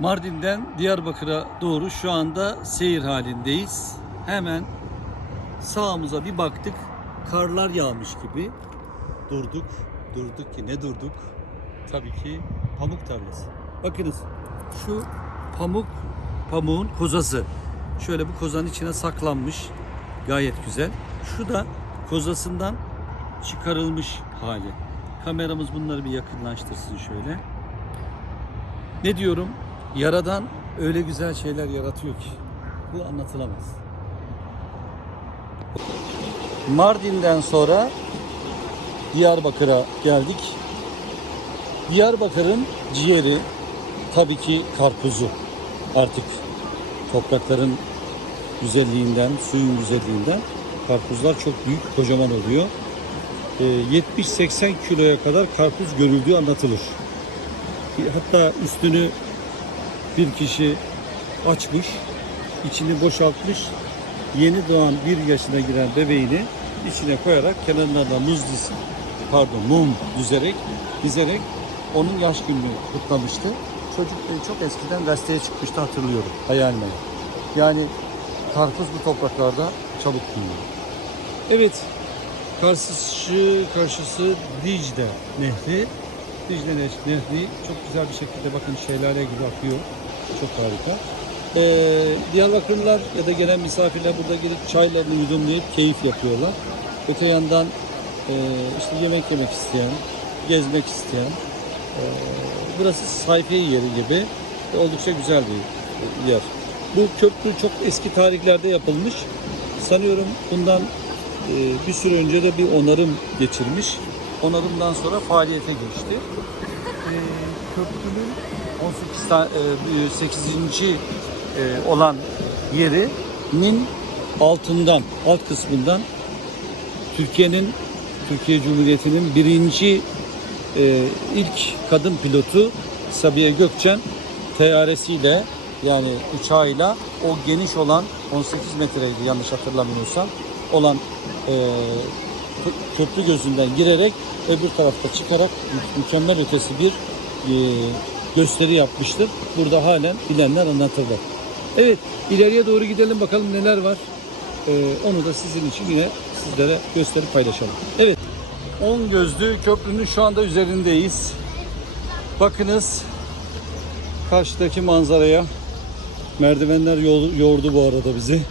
Mardin'den Diyarbakır'a doğru şu anda seyir halindeyiz. Hemen sağımıza bir baktık. Karlar yağmış gibi. Durduk. Durduk ki ne durduk? Tabii ki pamuk tarlası. Bakınız şu pamuk pamuğun kozası. Şöyle bu kozanın içine saklanmış. Gayet güzel. Şu da kozasından çıkarılmış hali. Kameramız bunları bir yakınlaştırsın şöyle. Ne diyorum? Yaradan öyle güzel şeyler yaratıyor ki. Bu anlatılamaz. Mardin'den sonra Diyarbakır'a geldik. Diyarbakır'ın ciğeri tabii ki karpuzu. Artık toprakların güzelliğinden, suyun güzelliğinden karpuzlar çok büyük, kocaman oluyor. Ee, 70-80 kiloya kadar karpuz görüldüğü anlatılır. Hatta üstünü bir kişi açmış, içini boşaltmış, yeni doğan bir yaşına giren bebeğini içine koyarak kenarına da muz dizi, pardon mum düzerek, dizerek onun yaş gününü kutlamıştı. Çocuk e, çok eskiden gazeteye çıkmıştı hatırlıyorum hayalime. Yani karpuz bu topraklarda çabuk büyüyor. Evet, karşısı, karşısı Dicle Nehri. Dicle Nehri çok güzel bir şekilde bakın şelale gibi akıyor. Çok harika. Ee, Diyarbakırlılar ya da gelen misafirler burada gelip çaylarını yudumlayıp keyif yapıyorlar. Öte yandan e, işte yemek yemek isteyen, gezmek isteyen, e, burası sayfiye yeri gibi oldukça güzel bir yer. Bu köprü çok eski tarihlerde yapılmış. Sanıyorum bundan e, bir süre önce de bir onarım geçirmiş. Onarımdan sonra faaliyete geçti. Köprünün 18 ta- e, 8. e, olan yerinin altından, alt kısmından Türkiye'nin Türkiye Cumhuriyeti'nin birinci e, ilk kadın pilotu Sabiha Gökçen teyyaresiyle yani uçağıyla o geniş olan 18 metreydi yanlış hatırlamıyorsam olan e, kö- köprü gözünden girerek öbür tarafta çıkarak mü- mükemmel ötesi bir e, gösteri yapmıştır. Burada halen bilenler anlatırlar. Evet ileriye doğru gidelim bakalım neler var. E, onu da sizin için yine sizlere gösterip paylaşalım. Evet 10 gözlü köprünün şu anda üzerindeyiz. Bakınız karşıdaki manzaraya. Merdivenler yordu bu arada bizi.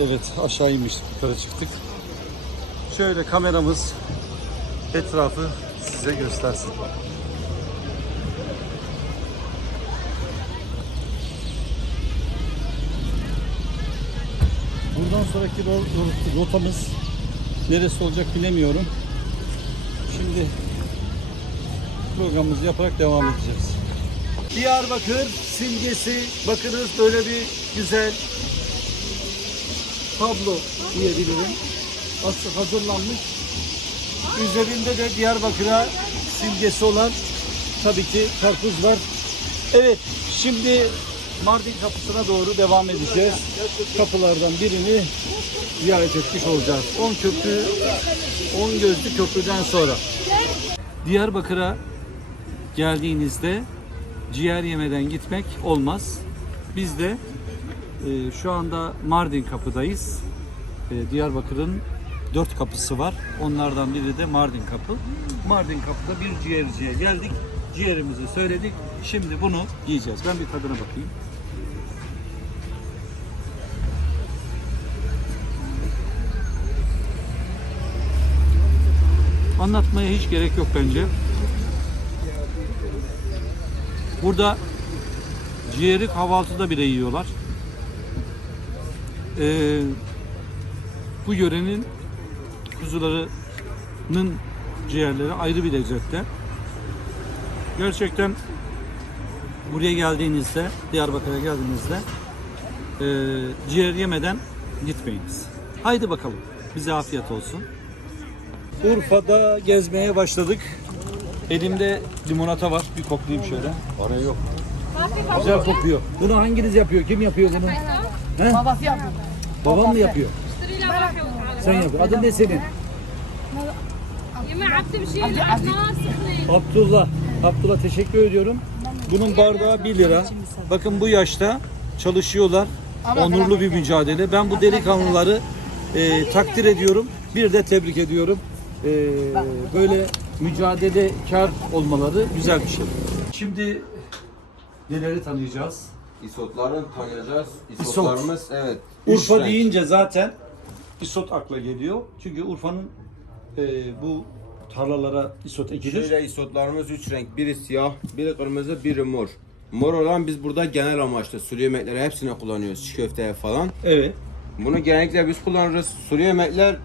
Evet aşağı inmiştik yukarı çıktık. Şöyle kameramız etrafı size göstersin. Sonraki ro- ro- rotamız neresi olacak bilemiyorum. Şimdi programımızı yaparak devam edeceğiz. Diyarbakır simgesi bakınız böyle bir güzel tablo diyebilirim. Asıl hazırlanmış. Üzerinde de Diyarbakır'a simgesi olan tabii ki karpuz var. Evet şimdi Mardin kapısına doğru devam edeceğiz. Kapılardan birini ziyaret etmiş olacağız. 10 köprü, 10 gözlü köprüden sonra. Diyarbakır'a geldiğinizde ciğer yemeden gitmek olmaz. Biz de e, şu anda Mardin kapıdayız. E, Diyarbakır'ın dört kapısı var. Onlardan biri de Mardin kapı. Mardin kapıda bir ciğerciye geldik. Ciğerimizi söyledik. Şimdi bunu yiyeceğiz. Ben bir tadına bakayım. Anlatmaya hiç gerek yok bence. Burada ciğeri kahvaltıda bile yiyorlar. Ee, bu yörenin kuzularının ciğerleri ayrı bir lezzette. Gerçekten buraya geldiğinizde, Diyarbakır'a geldiğinizde e, ciğer yemeden gitmeyiniz. Haydi bakalım. Bize afiyet olsun. Urfa'da gezmeye başladık. Elimde limonata var. Bir koklayayım şöyle. Para yok. Güzel kokuyor. Bunu hanginiz yapıyor? Kim yapıyor bunu? He? Babası yapıyor. Babam mı yapıyor? Sen yap. Adın ne senin? Abdullah. Abdullah teşekkür ediyorum. Bunun bardağı 1 lira. Bakın bu yaşta çalışıyorlar. Onurlu bir mücadele. Ben bu delikanlıları e, takdir ediyorum. Bir de tebrik ediyorum. E, böyle mücadelekar olmaları güzel bir şey. Şimdi neleri tanıyacağız? İsotları tanıyacağız. İsotlarımız evet. Urfa renk. deyince zaten isot akla geliyor. Çünkü Urfa'nın e, bu tarlalara isot ekilir. Şöyle isotlarımız üç renk. Biri siyah, biri kırmızı, biri mor. Mor olan biz burada genel amaçlı sulu yemekleri hepsine kullanıyoruz. Çiğ köfteye falan. Evet. Bunu genellikle biz kullanırız. Sulu yemekler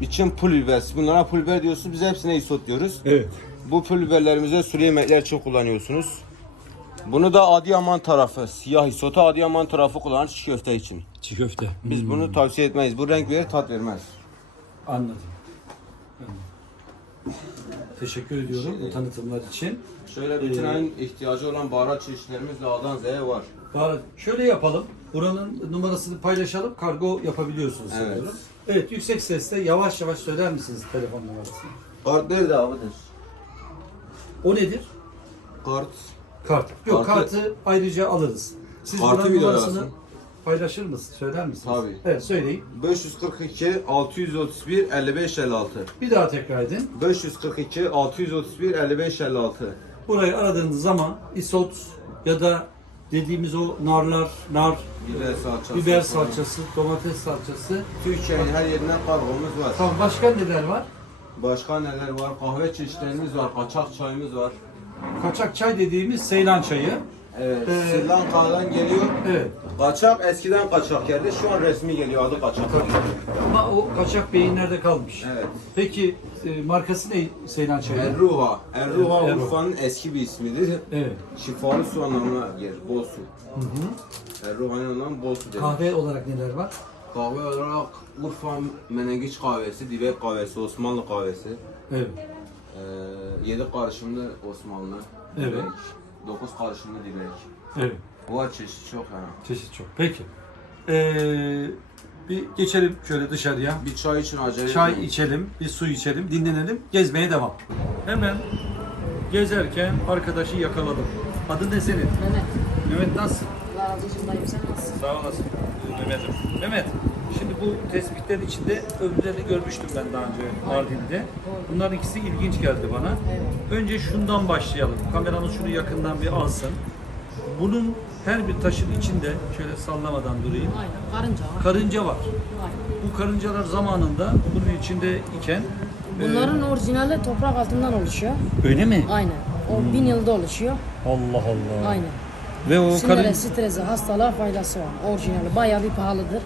için pul biber. Bunlara pul biber diyorsunuz. Biz hepsine isot diyoruz. Evet. Bu pul biberlerimizi sulu yemekler için kullanıyorsunuz. Bunu da Adıyaman tarafı, siyah isotu Adıyaman tarafı kullanır çiğ köfte için. Çiğ köfte. Biz bunu tavsiye etmeyiz. Bu renk verir, tat vermez. Anladım. Anladım. Teşekkür ediyorum bu tanıtımlar için. Şöyle bütün Ee, ayın ihtiyacı olan baharat çeşitlerimiz A'dan Z'ye var. Baharat- Şöyle yapalım. Buranın numarasını paylaşalım. Kargo yapabiliyorsunuz Evet. sanıyorum. Evet, yüksek sesle yavaş yavaş söyler misiniz telefon numarasını? Kart nerede abidir? O nedir? Kart. Kart. Yok, Kartı- kartı ayrıca alırız. Siz Kartı buranın bir de numarasını yazsın. Paylaşır mısınız? Söyler misiniz? Tabii. Evet, söyleyin. 542 631 55 56. Bir daha tekrar edin. 542 631 55 56. Burayı aradığınız zaman isot ya da dediğimiz o narlar, nar, Biber salçası. biber salçası, domates salçası. Türkiye'nin her yerinden kargomuz var. Tamam başka neler var? Başka neler var? Kahve çeşitlerimiz var. Kaçak çayımız var. Kaçak çay dediğimiz Seylan çayı. Evet. Ee, Sri Lanka'dan geliyor. Evet. Kaçak eskiden kaçak geldi. Şu an resmi geliyor. Adı kaçak. Ama o kaçak beyinlerde kalmış. Evet. Peki e, markası ne Seylan çayı? Erruha. Erruha Erruha. Urfa'nın eski bir ismidir. Evet. Şifalı su anlamına gelir. Bol su. Hı hı. Erruha'nın anlamı bol su demek. Kahve olarak neler var? Kahve olarak Urfa Menengiç kahvesi, Dibek kahvesi, Osmanlı kahvesi. Evet. Ee, 7 karışımlı Osmanlı. Evet. Dibek. 9 karışımlı Dibek. Evet. Bu var çeşit çok yani. Çeşit çok. Peki. Ee, bir geçelim şöyle dışarıya. Bir çay için acele Çay etmeyin. içelim, bir su içelim, dinlenelim, gezmeye devam. Hemen gezerken arkadaşı yakaladım. Adı ne senin? Mehmet. Mehmet nasılsın? Allah razı olsun dayım sen nasılsın? Sağ olasın Mehmet'im. Mehmet, şimdi bu tespitlerin içinde öbürlerini görmüştüm ben daha önce Mardin'de. Bunların ikisi ilginç geldi bana. Önce şundan başlayalım. Kameranın şunu yakından bir alsın. Bunun her bir taşın içinde, şöyle sallamadan durayım, Aynen karınca var. karınca var. Aynen. Bu karıncalar zamanında bunun içinde iken... Bunların orijinali toprak altından oluşuyor. Öyle mi? Aynen. O bin yılda oluşuyor. Allah Allah. Aynen. Ve o Sinire, karın... strese, hastalığa faydası var. Orijinali bayağı bir pahalıdır.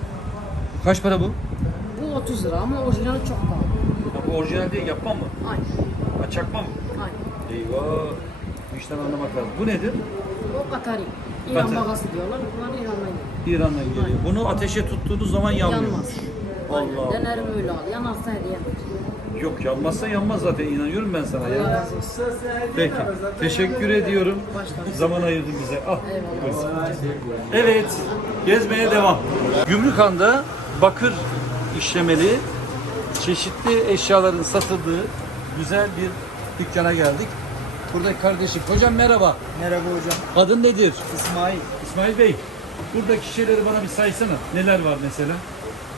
Kaç para bu? Bu 30 lira ama orijinali çok pahalı. Bu orijinal değil, yapma mı? Aynen. Ha, çakma mı? Aynen. Eyvah. Bu işten anlamak lazım. Bu nedir? O Katari. İran Katari. bagası diyorlar. Bunlar İran'dan geliyor. İran'dan geliyor. Bunu ateşe tuttuğunuz zaman yanmıyor. Yanmaz. Aynen. Allah. Denerim öyle al. Yanarsa hediye. Yok yanmazsa yanmaz zaten inanıyorum ben sana Allah ya. Peki. Teşekkür ediyorum. Zaman ayırdın bize. Ah. Eyvallah. Evet. Gezmeye devam. Gümrükhan'da bakır işlemeli çeşitli eşyaların satıldığı güzel bir dükkana geldik. Buradaki kardeşim. Hocam merhaba. Merhaba hocam. Adın nedir? İsmail. İsmail Bey. Buradaki şeyleri bana bir saysana. Neler var mesela?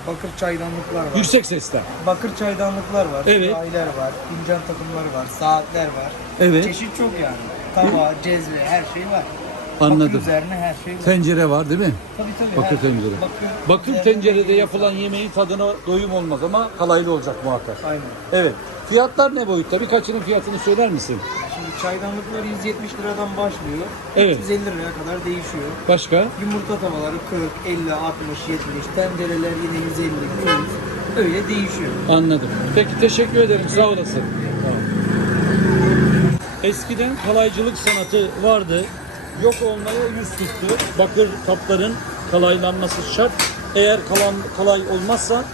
Bakır çaydanlıklar var. Yüksek sesle. Bakır çaydanlıklar var. Evet. Sürahiler var. Fincan takımları var. Saatler var. Evet. Çeşit çok yani. Tava, cezve her şey var. Bakır Anladım. üzerine her şey var. Tencere var değil mi? tabii tabii. Bakır her şey. tencere. Bakır, Bakır tencerede yapılan yemeğin tadına doyum olmaz ama kalaylı olacak muhakkak. Aynen. Evet. Fiyatlar ne boyutta? Birkaçının fiyatını söyler misin? Şimdi çaydanlıklar 170 liradan başlıyor. Evet. 350 liraya kadar değişiyor. Başka? Yumurta tavaları 40, 50, 60, 70. Tencereler yine 150, 200. Öyle değişiyor. Anladım. Peki teşekkür ederim. Sağ olasın. Eskiden kalaycılık sanatı vardı. Yok olmaya yüz tuttu. Bakır kapların kalaylanması şart. Eğer kalan, kalay olmazsa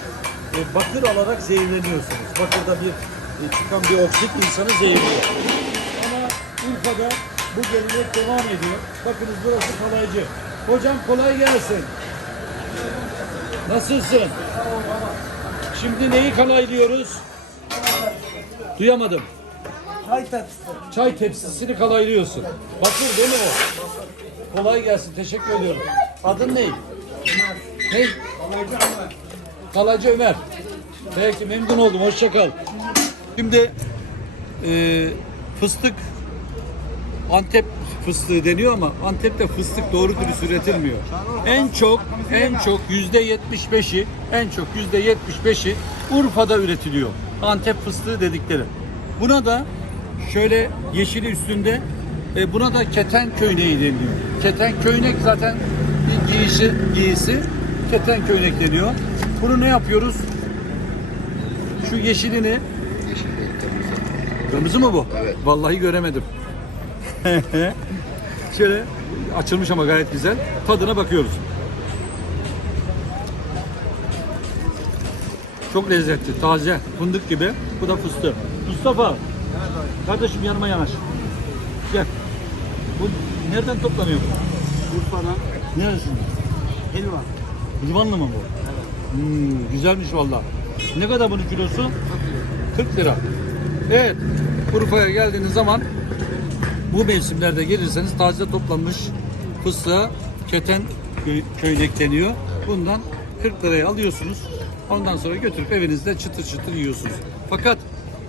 e, bakır alarak zehirleniyorsunuz. Bakırda bir e, çıkan bir oksit insanı zehirliyor. Ama Urfa'da bu gelenek devam ediyor. Bakınız burası kalaycı. Hocam kolay gelsin. Nasılsın? Şimdi neyi kalaylıyoruz? Duyamadım. Çay tatlısı. Çay tepsisini kalaylıyorsun. Bakır değil mi o? Kolay gelsin. Teşekkür ediyorum. Adın ne? Ne? Kalacı Ömer. Peki memnun oldum. Hoşça kal. Şimdi e, fıstık Antep fıstığı deniyor ama Antep'te fıstık doğru dürüst üretilmiyor. En çok en çok yüzde 75'i en çok yüzde 75'i Urfa'da üretiliyor. Antep fıstığı dedikleri. Buna da şöyle yeşili üstünde e, buna da keten köyneği deniliyor. Keten köynek zaten bir giyişi, giyisi keten köynek deniyor. Bunu ne yapıyoruz? Şu yeşilini Kırmızı mı bu? Evet. Vallahi göremedim. Şöyle açılmış ama gayet güzel. Tadına bakıyoruz. Çok lezzetli, taze, fındık gibi. Bu da fıstık. Mustafa, kardeşim yanıma yanaş. Gel. Bu nereden toplanıyor bu? Urfa'dan Neresinden? helva. Livanlı mı bu? Hmm, güzelmiş valla. Ne kadar bunun kilosu? 40 lira. Evet. Urfa'ya geldiğiniz zaman bu mevsimlerde gelirseniz taze toplanmış fıstığa keten kö- köynek deniyor. Bundan 40 liraya alıyorsunuz. Ondan sonra götürüp evinizde çıtır çıtır yiyorsunuz. Fakat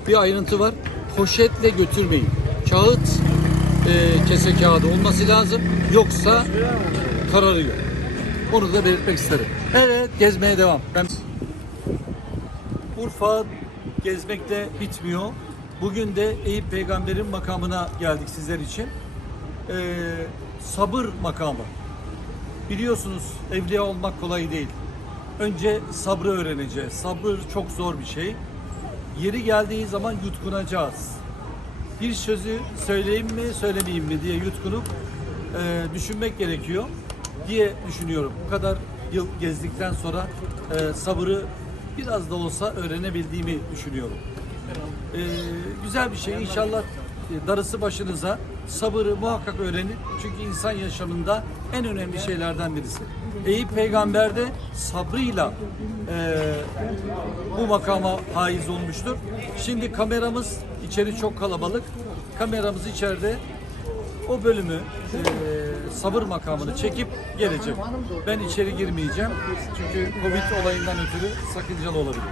bir ayrıntı var. Poşetle götürmeyin. Kağıt e, kese kağıdı olması lazım. Yoksa kararıyor. Onu da belirtmek isterim. Evet, gezmeye devam. Ben Urfa gezmekte bitmiyor. Bugün de Eyüp Peygamber'in makamına geldik sizler için. Ee, sabır makamı. Biliyorsunuz evliya olmak kolay değil. Önce sabrı öğreneceğiz. Sabır çok zor bir şey. Yeri geldiği zaman yutkunacağız. Bir sözü söyleyeyim mi, söylemeyeyim mi diye yutkunup e, düşünmek gerekiyor diye düşünüyorum. Bu kadar yıl gezdikten sonra e, sabırı biraz da olsa öğrenebildiğimi düşünüyorum. E, güzel bir şey. İnşallah e, darısı başınıza. Sabırı muhakkak öğrenin. Çünkü insan yaşamında en önemli şeylerden birisi. Eyüp Peygamber de sabrıyla e, bu makama haiz olmuştur. Şimdi kameramız içeri çok kalabalık. Kameramız içeride o bölümü e, sabır makamını çekip gelecek. Ben içeri girmeyeceğim. Çünkü Covid olayından ötürü sakıncalı olabilir.